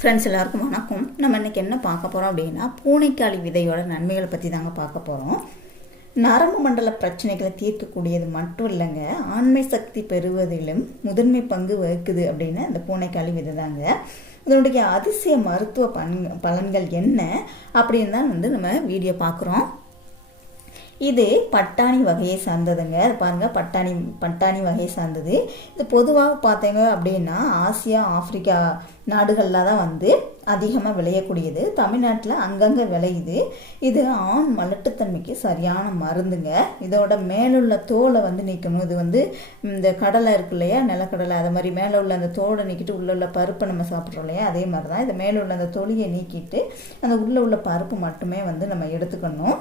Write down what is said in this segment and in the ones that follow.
Friends எல்லாருக்கும் வணக்கம். நம்ம இன்றைக்கி என்ன பார்க்க போகிறோம் அப்படின்னா பூனைக்காளி விதையோட நன்மைகளை பற்றி தாங்க பார்க்க போகிறோம் நரம்பு மண்டல பிரச்சனைகளை தீர்க்கக்கூடியது மட்டும் இல்லைங்க. ஆண்மை சக்தி பெறுவதிலும் முதன்மை பங்கு வகிக்குது அப்படின்னு அந்த பூனைக்காளி விதை தாங்க. இதனுடைய அதிசய மருத்துவ பன் பலன்கள் என்ன அப்படின்னு தான் வந்து நம்ம வீடியோ பார்க்குறோம். இது பட்டாணி வகையை சார்ந்ததுங்க. அது பாருங்கள் பட்டாணி பட்டாணி வகையை சார்ந்தது. இது பொதுவாக பார்த்தீங்க அப்படின்னா ஆசியா ஆப்பிரிக்கா நாடுகளில் தான் வந்து அதிகமாக விளையக்கூடியது. தமிழ்நாட்டில் அங்கங்கே விளையுது. இது ஆண் மலட்டுத்தன்மைக்கு சரியான மருந்துங்க. இதோட மேலுள்ள தோலை வந்து நீக்கணும். இது வந்து இந்த கடலை இருக்கு இல்லையா நிலக்கடலை அதை மாதிரி மேலே உள்ள அந்த தோலை நீக்கிட்டு உள்ளே உள்ள பருப்பை நம்ம சாப்பிட்றோம் இல்லையா அதே மாதிரி தான். இது மேலே உள்ள அந்த தொலியை நீக்கிட்டு அந்த உள்ளே உள்ள பருப்பு மட்டுமே வந்து நம்ம எடுத்துக்கணும்.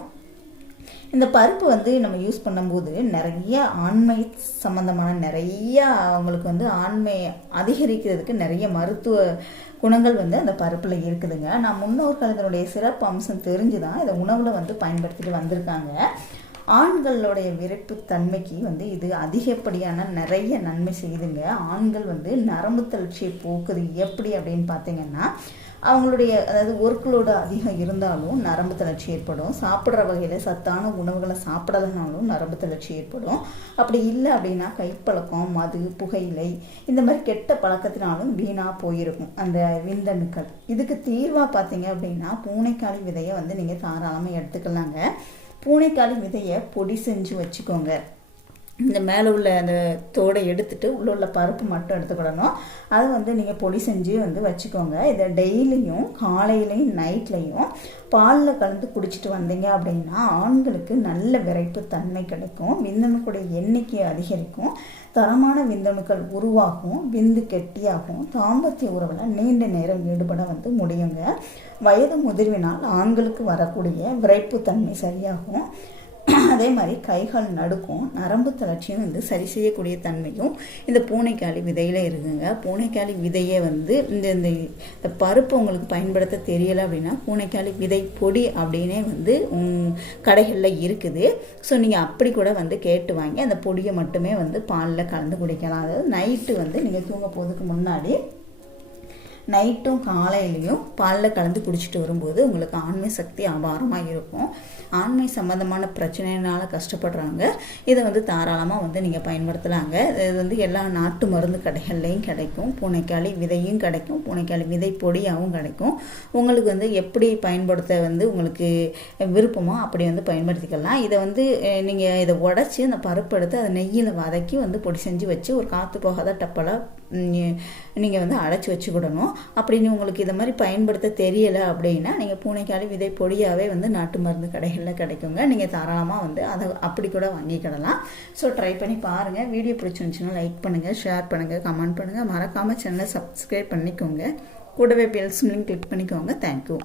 இந்த பருப்பு வந்து நம்ம யூஸ் பண்ணும்போது நிறைய ஆண்மை சம்மந்தமான நிறைய அவங்களுக்கு வந்து ஆண்மை அதிகரிக்கிறதுக்கு நிறைய மருத்துவ குணங்கள் வந்து அந்த பருப்பில் இருக்குதுங்க. நான் முன்னோர்கள் இதனுடைய சிறப்பு அம்சம் தெரிஞ்சு தான் இதை உணவில் வந்து பயன்படுத்திட்டு வந்திருக்காங்க. ஆண்களுடைய விரைப்பு தன்மைக்கு வந்து இது அதிகப்படியான நிறைய நன்மை செய்யுதுங்க. ஆண்கள் வந்து நரம்பு தளர்ச்சியை போக்குது. எப்படி அப்படின்னு பார்த்தீங்கன்னா அவங்களுடைய அதாவது ஒர்க்லோடு அதிகம் இருந்தாலும் நரம்பு தளர்ச்சி ஏற்படும். சாப்பிட்ற வகையில் சத்தான உணவுகளை சாப்பிடலனாலும் நரம்பு தளர்ச்சி ஏற்படும். அப்படி இல்லை அப்படின்னா கைப்பழக்கம் மது புகையிலை இந்த மாதிரி கெட்ட பழக்கத்தினாலும் வீணாக போயிருக்கும். அந்த விந்தணுக்கள் இதுக்கு தீர்வாக பார்த்தீங்க அப்படின்னா பூனைக்காளி விதையை வந்து நீங்கள் தாராளமாக எடுத்துக்கலாங்க. பூனைக்காளி விதையை பொடி செஞ்சு வச்சுக்கோங்க. இந்த மேலே உள்ள அந்த தோடை எடுத்துட்டு உள்ள உள்ள பருப்பு மட்டும் எடுத்துக்கிடணும். அதை வந்து நீங்கள் பொடி செஞ்சு வந்து வச்சுக்கோங்க. இதை டெய்லியும் காலையிலையும் நைட்லையும் பாலில் கலந்து குடிச்சிட்டு வந்தீங்க அப்படின்னா ஆண்களுக்கு நல்ல விரைப்பு தன்மை கிடைக்கும். விந்தணுக்களுடைய எண்ணிக்கை அதிகரிக்கும். தரமான விந்தணுக்கள் உருவாகும் விந்து கெட்டியாகும். தாம்பத்திய உறவில் நீண்ட நேரம் ஈடுபட வந்து முடியுங்க. வயது முதிர்வினால் ஆண்களுக்கு வரக்கூடிய விரைப்பு தன்மை சரியாகும். அதே மாதிரி கைகால் நடுக்கும் நரம்பு தளர்ச்சியும் வந்து சரி செய்யக்கூடிய தன்மையும் இந்த பூனைக்காளி விதையில் இருக்குங்க. பூனைக்காளி விதையை வந்து இந்த இந்த பருப்பு உங்களுக்கு பயன்படுத்த தெரியலை அப்படின்னா பூனைக்காளி விதை பொடி அப்படின்னே வந்து கடைகளில் இருக்குது. ஸோ நீங்கள் அப்படி கூட வந்து கேட்டு வாங்கி அந்த பொடியை மட்டுமே வந்து பாலில் கலந்து குடிக்கலாம். அதாவது நைட்டு வந்து நீங்கள் தூங்க போகிறதுக்கு முன்னாடி நைட்டும் காலையிலையும் பாலில் கலந்து குடிச்சிட்டு வரும்போது உங்களுக்கு ஆண்மை சக்தி அபாரமாக இருக்கும். ஆண்மை சம்மந்தமான பிரச்சனையினால் கஷ்டப்படுறாங்க. இதை வந்து தாராளமாக வந்து நீங்கள் பயன்படுத்தலாங்க. இது வந்து எல்லா நாட்டு மருந்து கடைகள்லையும் கிடைக்கும். பூனைக்காளி விதையும் கிடைக்கும். பூனைக்காளி விதை பொடியாகவும் கிடைக்கும். உங்களுக்கு வந்து எப்படி பயன்படுத்த வந்து உங்களுக்கு விருப்பமோ அப்படி வந்து பயன்படுத்திக்கலாம். இதை வந்து நீங்கள் இதை உடச்சி அந்த பருப்பு எடுத்து அதை நெய்யில் வதக்கி வந்து பொடி செஞ்சு வச்சு ஒரு காற்று போகாத டப்பலாக நீங்கள் வந்து அடைச்சி வச்சுக்கிடணும். அப்படின்னு உங்களுக்கு இதை மாதிரி பயன்படுத்த தெரியலை அப்படின்னா நீங்கள் பூனைக்காலி விதை பொடியாகவே வந்து நாட்டு மருந்து கடைகளில் கிடைக்குங்க. நீங்கள் தாராளமாக வந்து அதை அப்படி கூட வாங்கிக்கிடலாம். ஸோ ட்ரை பண்ணி பாருங்கள் வீடியோ பிடிச்சிருந்துச்சுன்னா லைக் பண்ணுங்கள் ஷேர் பண்ணுங்கள் கமெண்ட் பண்ணுங்கள் மறக்காமல் சேனலை சப்ஸ்கிரைப் பண்ணிக்கோங்க. கூடவே பெல்ஸ் கிளிக் பண்ணிக்கோங்க. தேங்க்யூ